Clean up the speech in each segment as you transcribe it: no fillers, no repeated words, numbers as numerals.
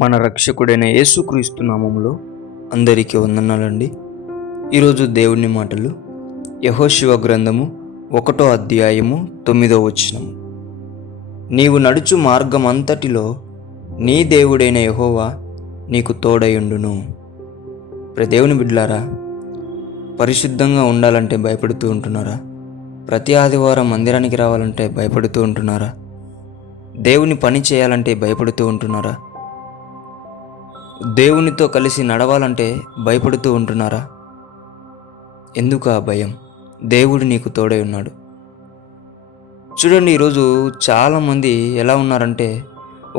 మన రక్షకుడైన యేసుక్రీస్తు నామములో అందరికీ వందనాలండి. ఈరోజు దేవుని మాటలు యెహోషువ గ్రంథము 1వ అధ్యాయము 9వ వచనము. నీవు నడుచు మార్గమంతటిలో నీ దేవుడైన యెహోవా నీకు తోడయుండును. దేవుని బిడ్డలారా, పరిశుద్ధంగా ఉండాలంటే భయపడుతూ ఉంటున్నారా? ప్రతి ఆదివారం మందిరానికి రావాలంటే భయపడుతూ ఉంటున్నారా? దేవుని పని చేయాలంటే భయపడుతూ ఉంటున్నారా? దేవునితో కలిసి నడవాలంటే భయపడుతూ ఉంటున్నారా? ఎందుకు ఆ భయం? దేవుడు నీకు తోడై ఉన్నాడు. చూడండి, ఈరోజు చాలామంది ఎలా ఉన్నారంటే,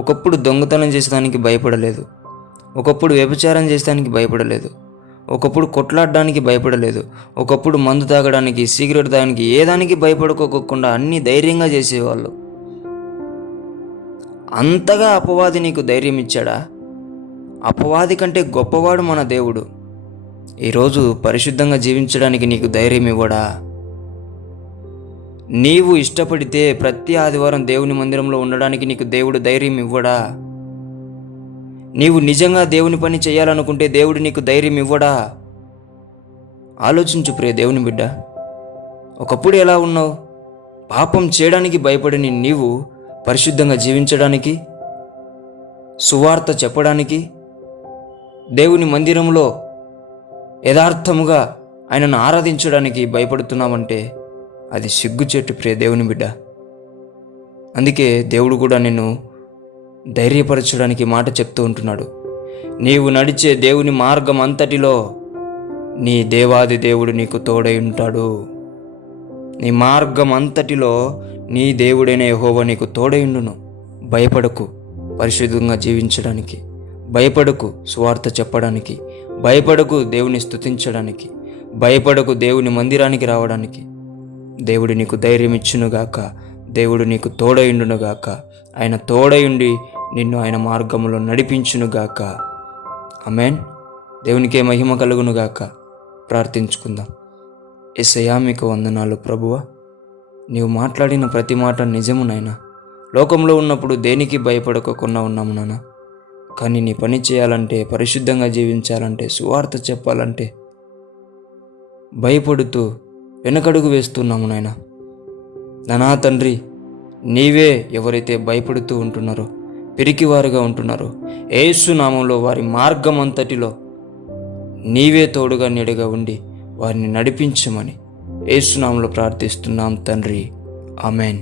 ఒకప్పుడు దొంగతనం చేసేదానికి భయపడలేదు, ఒకప్పుడు వ్యభిచారం చేసేదానికి భయపడలేదు, ఒకప్పుడు కొట్లాడడానికి భయపడలేదు, ఒకప్పుడు మందు తాగడానికి, సిగరెట్ తాగడానికి, ఏదానికి భయపడుకోకుండా అన్నీ ధైర్యంగా చేసేవాళ్ళు. అంతగా అపవాది నీకు ధైర్యం ఇచ్చాడా? అపవాది కంటే గొప్పవాడు మన దేవుడు. ఈరోజు పరిశుద్ధంగా జీవించడానికి నీకు ధైర్యం ఇవ్వడా? నీవు ఇష్టపడితే ప్రతి ఆదివారం దేవుని మందిరంలో ఉండడానికి నీకు దేవుడు ధైర్యం ఇవ్వడా? నీవు నిజంగా దేవుని పని చేయాలనుకుంటే దేవుడు నీకు ధైర్యం ఇవ్వడా? ఆలోచించు ప్రియ దేవుని బిడ్డ. ఒకప్పుడు ఎలా ఉన్నావు? పాపం చేయడానికి భయపడిన నీవు పరిశుద్ధంగా జీవించడానికి, సువార్త చెప్పడానికి, దేవుని మందిరంలో యథార్థముగా ఆయనను ఆరాధించడానికి భయపడుతున్నామంటే అది సిగ్గుచేటు ప్రియ దేవుని బిడ్డ. అందుకే దేవుడు కూడా నిన్ను ధైర్యపరచడానికి మాట చెప్తూ ఉంటున్నాడు. నీవు నడిచే దేవుని మార్గం అంతటిలో నీ దేవాది దేవుడు నీకు తోడై ఉంటాడు. నీ మార్గం అంతటిలో నీ దేవుడైన యెహోవా నీకు తోడై ఉండును. భయపడకు పరిశుద్ధంగా జీవించడానికి, భయపడకు సువార్త చెప్పడానికి, భయపడకు దేవుని స్తుతించడానికి, భయపడకు దేవుని మందిరానికి రావడానికి. దేవుడు నీకు ధైర్యం ఇచ్చునుగాక, దేవుడు నీకు తోడయుండునుగాక, ఆయన తోడయుండి నిన్ను ఆయన మార్గంలో నడిపించునుగాక. ఆమేన్. దేవునికే మహిమ కలుగునుగాక. ప్రార్థించుకుందాం. యేసయ్యా, మీకు వందనాలు ప్రభువా. నీవు మాట్లాడిన ప్రతి మాట నిజము నాయనా. లోకంలో ఉన్నప్పుడు దేనికి భయపడకుండా ఉన్నాము నాన్న. కానీ నీ పని చేయాలంటే, పరిశుద్ధంగా జీవించాలంటే, సువార్త చెప్పాలంటే భయపడుతూ వెనకడుగు వేస్తున్నాము నాయన. నా తండ్రి, నీవే ఎవరైతే భయపడుతూ ఉంటున్నారో, పిరికివారుగా ఉంటున్నారో, యేసు నామంలో వారి మార్గం అంతటిలో నీవే తోడుగా నీడగా ఉండి వారిని నడిపించమని యేసు నామంలో ప్రార్థిస్తున్నాం తండ్రి. ఆమేన్.